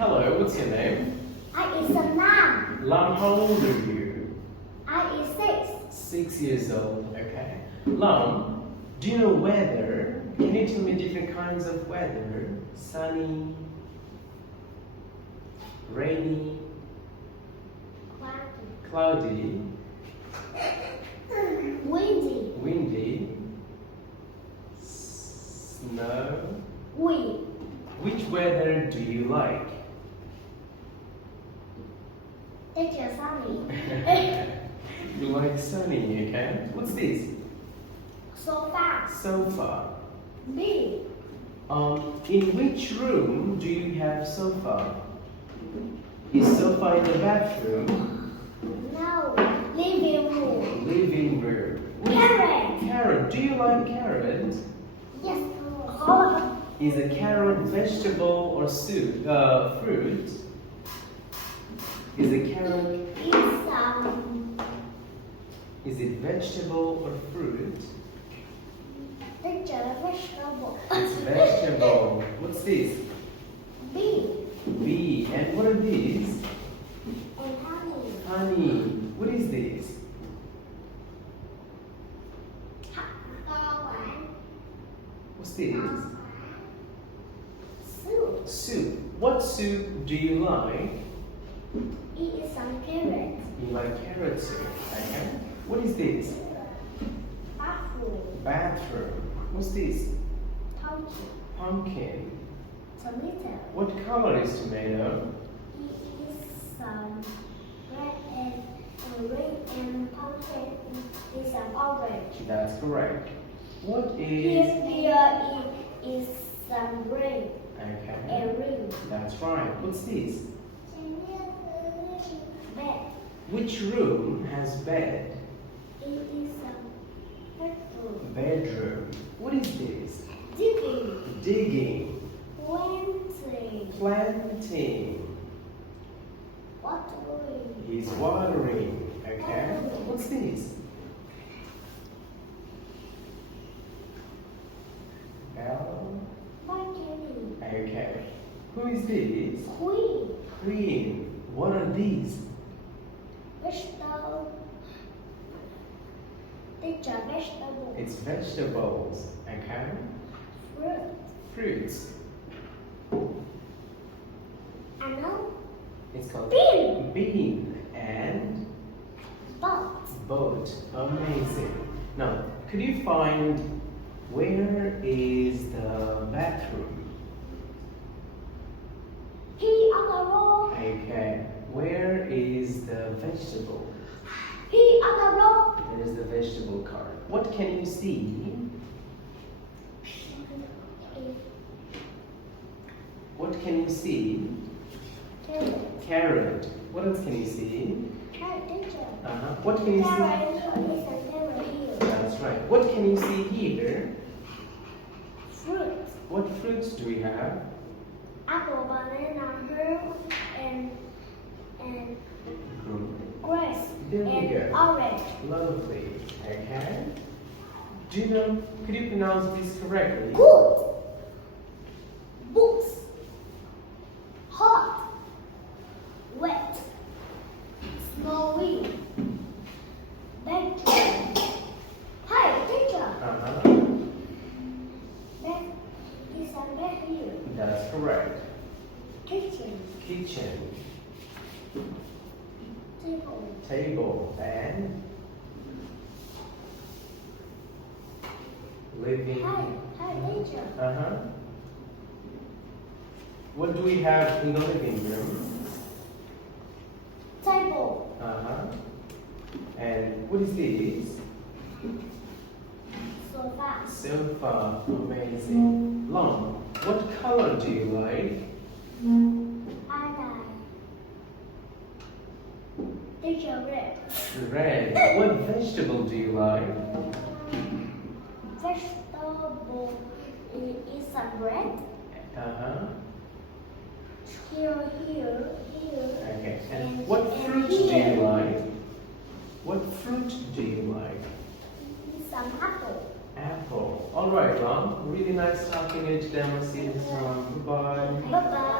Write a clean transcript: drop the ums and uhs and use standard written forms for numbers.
Hello, what's your name? I is a Lam. Lam, how old are you? I is 6. 6 years old, okay. Lam, do you know weather? Can you tell me different kinds of weather? Sunny, rainy, cloudy, Windy. windy, snow. Wind. Which weather do you like? Teacher Sunny. You like sunny, okay? What's this? Sofa. Sofa. B. In which room do you have sofa? Is sofa in the bathroom? No. Living room. Living room. Carrot. Carrot. Do you like carrot? Yes. Carrot. Is a carrot vegetable or fruit? Is a carrot, is it vegetable or fruit? Teacher vegetable. It's vegetable. What's this? B. Bee. And what are these? And honey. Honey. What is this? What's this? Soup. Soup. What soup do you like? Eat some carrots. You like carrot soup. Okay. What is this? Bathroom. Bathroom. What's this? Pumpkin. Pumpkin. Tomato. What color is tomato? It is some red and green and pumpkin is some orange. That's correct. What Here is... is some green Okay. and green. That's right. What's this? Bed. Which room has bed? It is some bedroom. Bedroom. What is this? Digging. Digging. Planting. Planting. Watering. He's watering. Okay. What's this? Bell. Balcony. Okay. Who is this? Queen. Queen. What are these? Vegetable. Teacher vegetable. It's vegetables. Okay. Fruit. Fruits. I know. It's called Bean. bean and Boat. boat. Amazing. Now, could you find where is the bathroom? He on the road. Okay. Where is the vegetable? He on the road. There is the vegetable cart. What can you see? What can you see? Carrot. Carrot. What else can you see? Carrot teacher. What can you see? Carrot here is a carrot here. That's right. What can you see here? Fruit. What fruits do we have? Apple, banana, herb, and grass, There we and go. orange. Lovely. Okay. Do you know, could you pronounce this correctly? Good. Books. Hot. Wet. Snowy. Bedroom. Hi, teacher. Bed is a bed here. That's correct. Kitchen. Kitchen, Table. table, and living. Hi, teacher. What do we have in the living room? Table. And what is this? Sofa. Sofa. Amazing. Long. What color do you like? I like. Teacher red. Red. What vegetable do you like? Vegetable is some bread. Here. Okay. And And- what and fruit do here. you like? What fruit do you like? Some apple. Apple. All right, Ron. Really nice talking to you today. I'll see you next time. Bye-bye. Bye bye.